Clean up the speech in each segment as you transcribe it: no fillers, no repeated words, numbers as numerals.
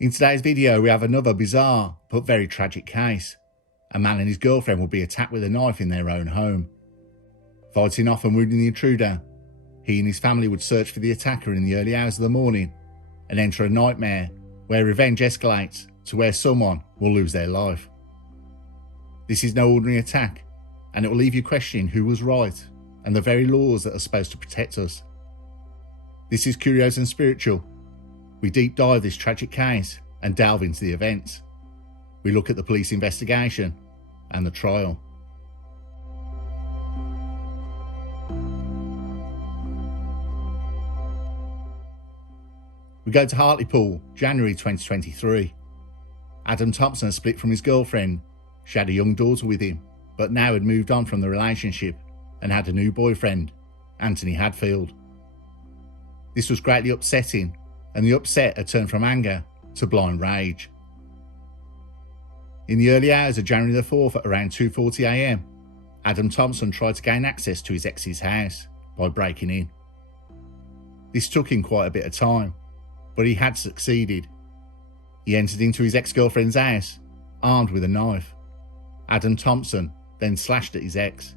In today's video, we have another bizarre but very tragic case. A man and his girlfriend would be attacked with a knife in their own home. Fighting off and wounding the intruder, he and his family would search for the attacker in the early hours of the morning and enter a nightmare where revenge escalates to where someone will lose their life. This is no ordinary attack, and it will leave you questioning who was right and the very laws that are supposed to protect us. This is Curios&Spiritual. We deep dive this tragic case and delve into the events. We look at the police investigation and the trial. We go to Hartlepool, January 2023. Adam Thompson has split from his girlfriend. She had a young daughter with him, but now had moved on from the relationship and had a new boyfriend, Anthony Hadfield. This was greatly upsetting, and the upset had turned from anger to blind rage. In the early hours of January the 4th at around 2:40 AM, Adam Thompson tried to gain access to his ex's house by breaking in. This took him quite a bit of time, but he had succeeded. He entered into his ex-girlfriend's house, armed with a knife. Adam Thompson then slashed at his ex.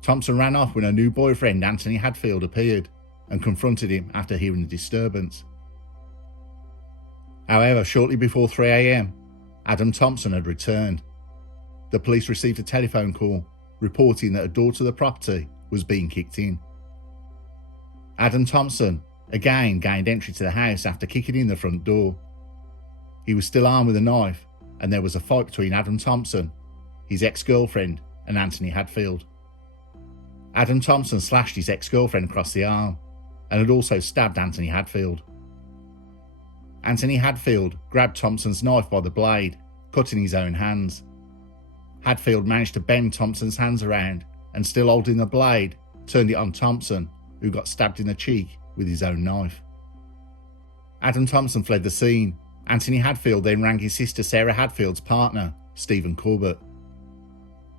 Thompson ran off when her new boyfriend Anthony Hadfield appeared and confronted him after hearing the disturbance. However, shortly before 3 AM, Adam Thompson had returned. The police received a telephone call reporting that a door to the property was being kicked in. Adam Thompson again gained entry to the house after kicking in the front door. He was still armed with a knife, and there was a fight between Adam Thompson, his ex-girlfriend, and Anthony Hadfield. Adam Thompson slashed his ex-girlfriend across the arm and had also stabbed Anthony Hadfield. Anthony Hadfield grabbed Thompson's knife by the blade, cutting his own hands. Hadfield managed to bend Thompson's hands around and, still holding the blade, turned it on Thompson, who got stabbed in the cheek with his own knife. Adam Thompson fled the scene. Anthony Hadfield then rang his sister Sarah Hadfield's partner, Stephen Corbett.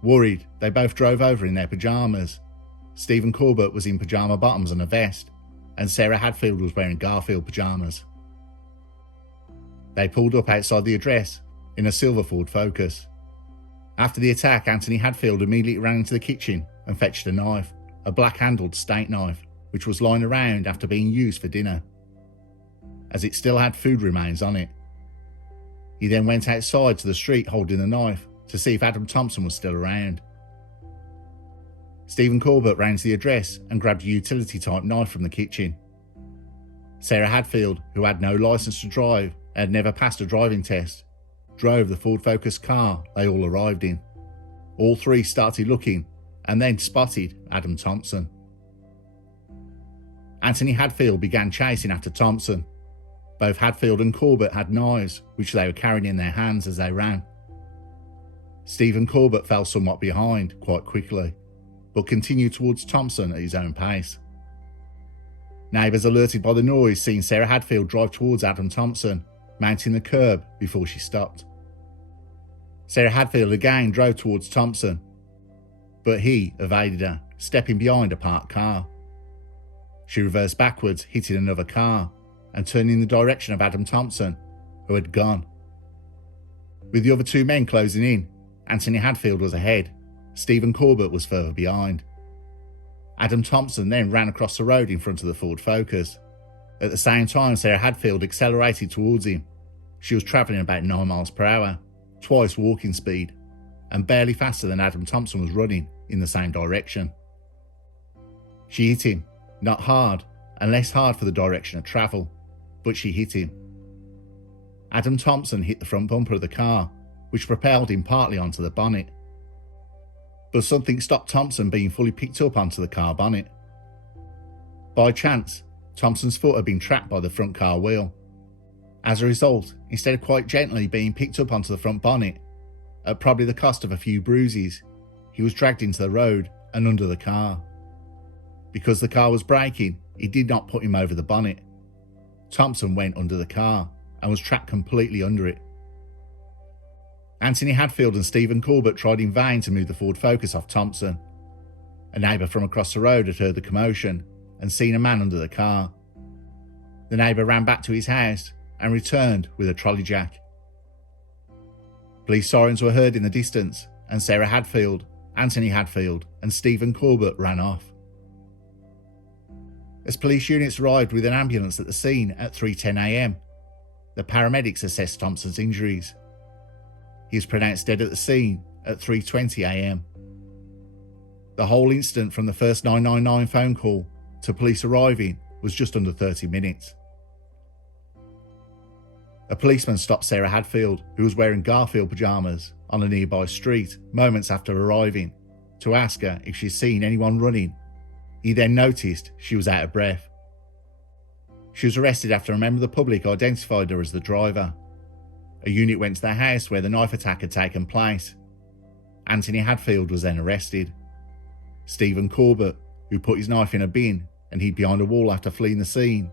Worried, they both drove over in their pyjamas. Stephen Corbett was in pyjama bottoms and a vest, and Sarah Hadfield was wearing Garfield pyjamas. They pulled up outside the address in a silver Ford Focus. After the attack, Anthony Hadfield immediately ran into the kitchen and fetched a knife, a black-handled steak knife, which was lying around after being used for dinner, as it still had food remains on it. He then went outside to the street holding the knife to see if Adam Thompson was still around. Stephen Corbett ran to the address and grabbed a utility-type knife from the kitchen. Sarah Hadfield, who had no licence to drive and had never passed a driving test, drove the Ford Focus car they all arrived in. All three started looking and then spotted Adam Thompson. Anthony Hadfield began chasing after Thompson. Both Hadfield and Corbett had knives, which they were carrying in their hands as they ran. Stephen Corbett fell somewhat behind quite quickly, but continued towards Thompson at his own pace. Neighbours alerted by the noise seen Sarah Hadfield drive towards Adam Thompson, mounting the curb before she stopped. Sarah Hadfield again drove towards Thompson, but he evaded her, stepping behind a parked car. She reversed backwards, hitting another car, and turning in the direction of Adam Thompson, who had gone. With the other two men closing in, Anthony Hadfield was ahead. Stephen Corbett was further behind. Adam Thompson then ran across the road in front of the Ford Focus. At the same time, Sarah Hadfield accelerated towards him. She was travelling about 9 miles per hour, twice walking speed, and barely faster than Adam Thompson was running in the same direction. She hit him, not hard, and less hard for the direction of travel, but she hit him. Adam Thompson hit the front bumper of the car, which propelled him partly onto the bonnet. But something stopped Thompson being fully picked up onto the car bonnet. By chance, Thompson's foot had been trapped by the front car wheel. As a result, instead of quite gently being picked up onto the front bonnet, at probably the cost of a few bruises, he was dragged into the road and under the car. Because the car was braking, it did not put him over the bonnet. Thompson went under the car and was trapped completely under it. Anthony Hadfield and Stephen Corbett tried in vain to move the Ford Focus off Thompson. A neighbour from across the road had heard the commotion and seen a man under the car. The neighbour ran back to his house and returned with a trolley jack. Police sirens were heard in the distance, and Sarah Hadfield, Anthony Hadfield, and Stephen Corbett ran off. As police units arrived with an ambulance at the scene at 3:10 a.m, the paramedics assessed Thompson's injuries. He was pronounced dead at the scene at 3:20 a.m. The whole incident from the first 999 phone call to police arriving was just under 30 minutes. A policeman stopped Sarah Hadfield, who was wearing Garfield pyjamas, on a nearby street moments after arriving, to ask her if she'd seen anyone running. He then noticed she was out of breath. She was arrested after a member of the public identified her as the driver. A unit went to the house where the knife attack had taken place. Anthony Hadfield was then arrested. Stephen Corbett, who put his knife in a bin and hid behind a wall after fleeing the scene,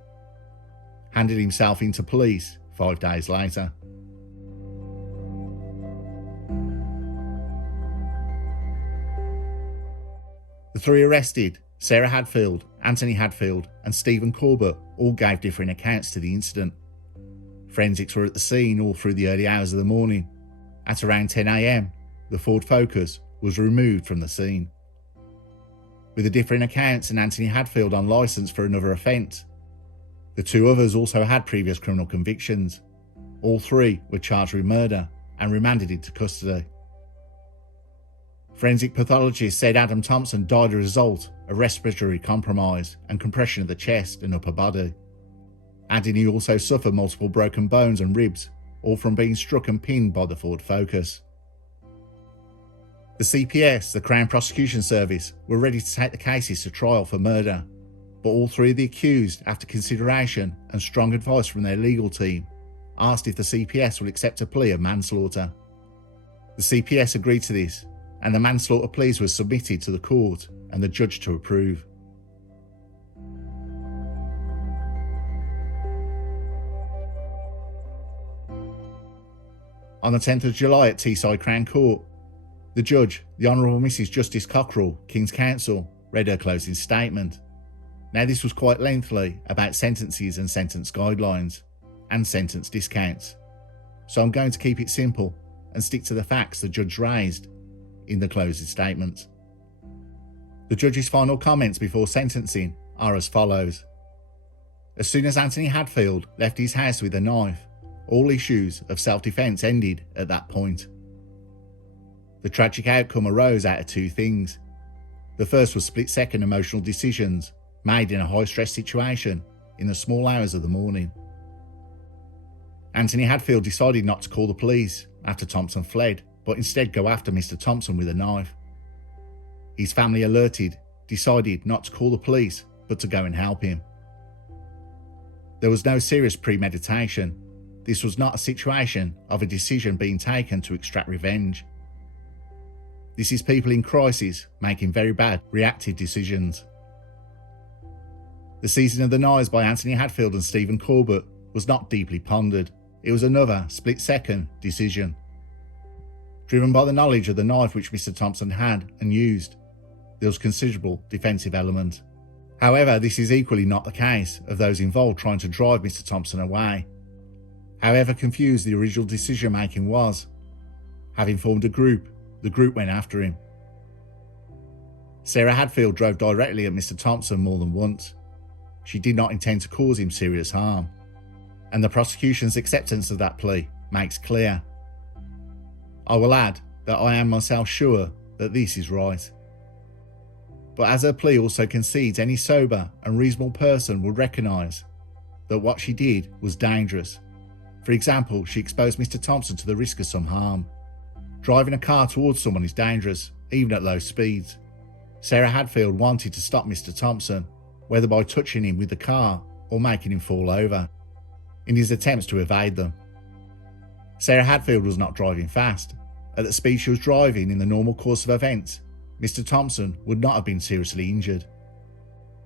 handed himself into police 5 days later. The three arrested, Sarah Hadfield, Anthony Hadfield, and Stephen Corbett, all gave different accounts to the incident. Forensics were at the scene all through the early hours of the morning. At around 10 a.m, the Ford Focus was removed from the scene. With the different accounts and Anthony Hadfield on licence for another offence, the two others also had previous criminal convictions. All three were charged with murder and remanded into custody. Forensic pathologists said Adam Thompson died as a result of respiratory compromise and compression of the chest and upper body, adding he also suffered multiple broken bones and ribs, all from being struck and pinned by the Ford Focus. The CPS, the Crown Prosecution Service, were ready to take the cases to trial for murder, but all three of the accused, after consideration and strong advice from their legal team, asked if the CPS would accept a plea of manslaughter. The CPS agreed to this, and the manslaughter pleas were submitted to the court and the judge to approve. On the 10th of July at Teesside Crown Court, the judge, the Honourable Mrs Justice Cockrell, King's Counsel, read her closing statement. Now this was quite lengthy about sentences and sentence guidelines, and sentence discounts, so I'm going to keep it simple and stick to the facts the judge raised in the closing statement. The judge's final comments before sentencing are as follows. As soon as Anthony Hadfield left his house with a knife, all issues of self-defence ended at that point. The tragic outcome arose out of two things. The first was split-second emotional decisions made in a high-stress situation in the small hours of the morning. Anthony Hadfield decided not to call the police after Thompson fled, but instead go after Mr Thompson with a knife. His family, alerted, decided not to call the police but to go and help him. There was no serious premeditation. This was not a situation of a decision being taken to extract revenge. This is people in crisis making very bad reactive decisions. The seizing of the knives by Anthony Hadfield and Stephen Corbett was not deeply pondered. It was another split-second decision. Driven by the knowledge of the knife which Mr Thompson had and used, there was considerable defensive element. However, this is equally not the case of those involved trying to drive Mr Thompson away. However confused the original decision-making was, having formed a group, the group went after him. Sarah Hadfield drove directly at Mr Thompson more than once. She did not intend to cause him serious harm, and the prosecution's acceptance of that plea makes clear. I will add that I am myself sure that this is right. But as her plea also concedes, any sober and reasonable person would recognise that what she did was dangerous. For example, she exposed Mr Thompson to the risk of some harm. Driving a car towards someone is dangerous, even at low speeds. Sarah Hadfield wanted to stop Mr Thompson, whether by touching him with the car or making him fall over, in his attempts to evade them. Sarah Hadfield was not driving fast. At the speed she was driving in the normal course of events, Mr Thompson would not have been seriously injured.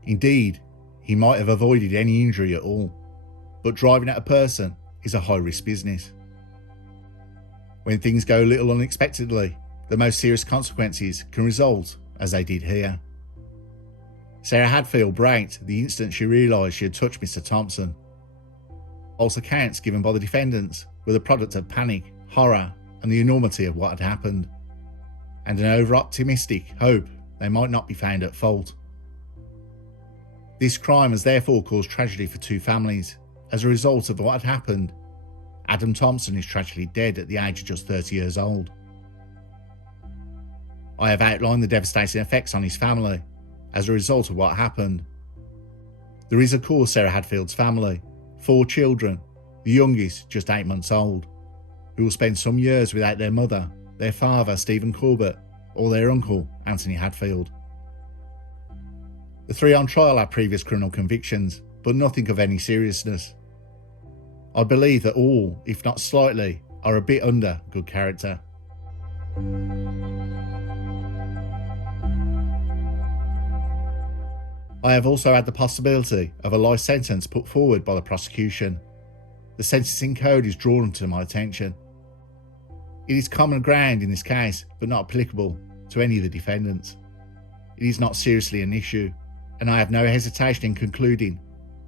Indeed, he might have avoided any injury at all. But driving at a person is a high-risk business. When things go a little unexpectedly, the most serious consequences can result, as they did here. Sarah Hadfield braked the instant she realised she had touched Mr Thompson. false accounts given by the defendants were the product of panic, horror, and the enormity of what had happened, and an over-optimistic hope they might not be found at fault. This crime has therefore caused tragedy for two families. As a result of what had happened, Adam Thompson is tragically dead at the age of just 30 years old. I have outlined the devastating effects on his family as a result of what happened. There is of course Sarah Hadfield's family, 4 children, the youngest just 8 months old, who will spend some years without their mother, their father Stephen Corbett, or their uncle Anthony Hadfield. The 3 on trial have previous criminal convictions, but nothing of any seriousness. I believe that all, if not slightly, are a bit under good character. I have also had the possibility of a life sentence put forward by the prosecution. The sentencing code is drawn to my attention. It is common ground in this case, but not applicable to any of the defendants. It is not seriously an issue, and I have no hesitation in concluding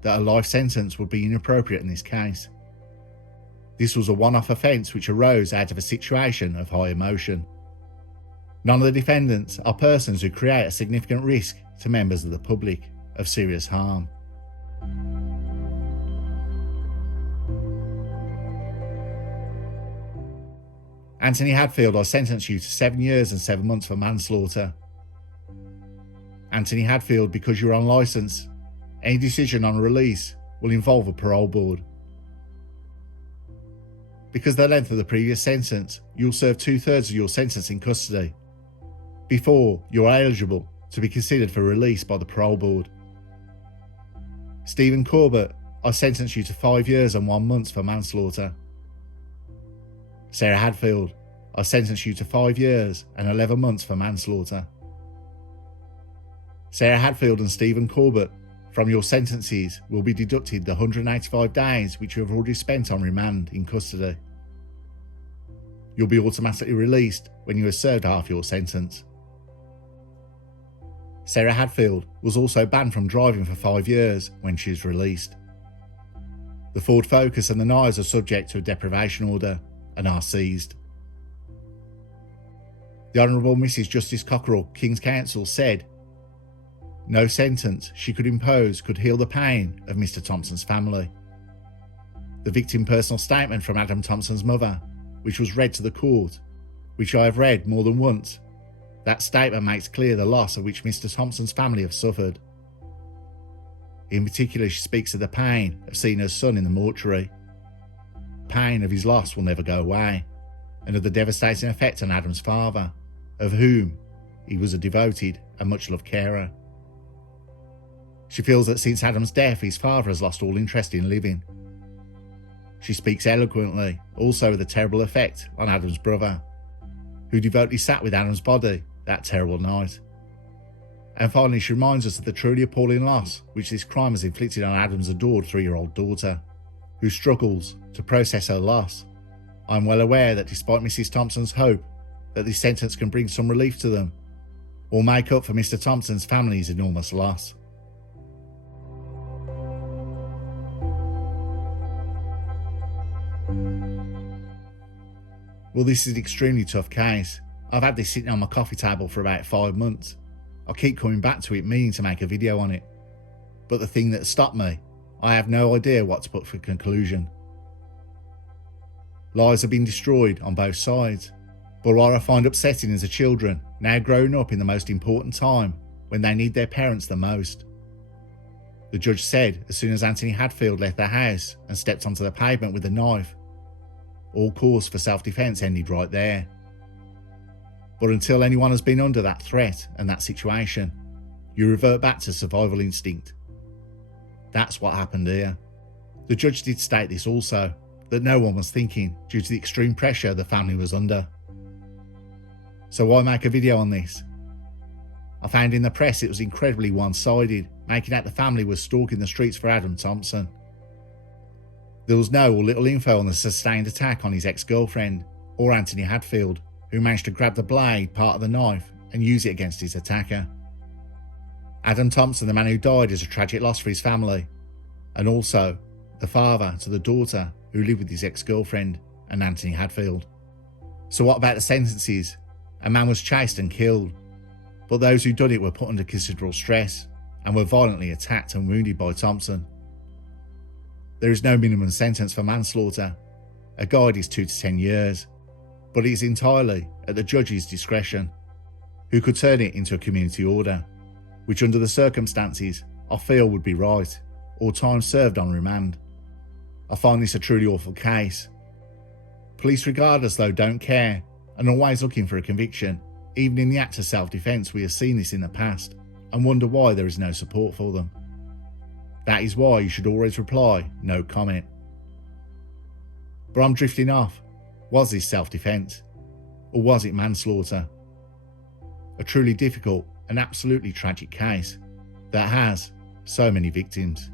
that a life sentence would be inappropriate in this case. This was a one-off offence which arose out of a situation of high emotion. None of the defendants are persons who create a significant risk to members of the public of serious harm. Anthony Hadfield, I sentence you to 7 years and 7 months for manslaughter. Anthony Hadfield, because you are on licence, any decision on release will involve a parole board. Because of the length of the previous sentence, you'll serve 2/3 of your sentence in custody before you are eligible to be considered for release by the parole board. Stephen Corbett, I sentence you to 5 years and 1 month for manslaughter. Sarah Hadfield, I sentence you to 5 years and 11 months for manslaughter. Sarah Hadfield and Stephen Corbett, from your sentences will be deducted the 185 days which you have already spent on remand in custody. You'll be automatically released when you have served half your sentence. Sarah Hadfield was also banned from driving for 5 years when she is released. The Ford Focus and the knives are subject to a deprivation order and are seized. The Honourable Mrs Justice Cockerell, King's Counsel, said, "No sentence she could impose could heal the pain of Mr Thompson's family." The victim personal statement from Adam Thompson's mother, which was read to the court, which I have read more than once, that statement makes clear the loss of which Mr Thompson's family have suffered. In particular, she speaks of the pain of seeing her son in the mortuary. Pain of his loss will never go away, and of the devastating effect on Adam's father, of whom he was a devoted and much-loved carer. She feels that since Adam's death, his father has lost all interest in living. She speaks eloquently also of the terrible effect on Adam's brother, who devotedly sat with Adam's body that terrible night. And finally, she reminds us of the truly appalling loss which this crime has inflicted on Adam's adored 3-year-old daughter, who struggles to process her loss. I am well aware that despite Mrs Thompson's hope that this sentence can bring some relief to them, or make up for Mr Thompson's family's enormous loss. Well, this is an extremely tough case. I've had this sitting on my coffee table for about 5 months. I keep coming back to it, meaning to make a video on it. But the thing that stopped me, I have no idea what to put for conclusion. Lives have been destroyed on both sides, but what I find upsetting is the children now growing up in the most important time when they need their parents the most. The judge said as soon as Anthony Hadfield left the house and stepped onto the pavement with a knife, all course for self-defence ended right there. But until anyone has been under that threat and that situation, you revert back to survival instinct. That's what happened here. The judge did state this also, that no one was thinking due to the extreme pressure the family was under. So why make a video on this? I found in the press it was incredibly one-sided, making out the family was stalking the streets for Adam Thompson. There was no or little info on the sustained attack on his ex-girlfriend, or Anthony Hadfield, who managed to grab the blade part of the knife and use it against his attacker. Adam Thompson, the man who died, is a tragic loss for his family, and also the father to the daughter who lived with his ex-girlfriend and Anthony Hadfield. So what about the sentences? A man was chased and killed, but those who done it were put under considerable stress and were violently attacked and wounded by Thompson. There is no minimum sentence for manslaughter. A guide is 2 to 10 years, but it is entirely at the judge's discretion, who could turn it into a community order, which under the circumstances I feel would be right, or time served on remand. I find this a truly awful case. Police regardless though don't care and are always looking for a conviction. Even in the act of self-defence we have seen this in the past and wonder why there is no support for them. That is why you should always reply, no comment. But I'm drifting off. Was this self-defence? Or was it manslaughter? A truly difficult and absolutely tragic case that has so many victims.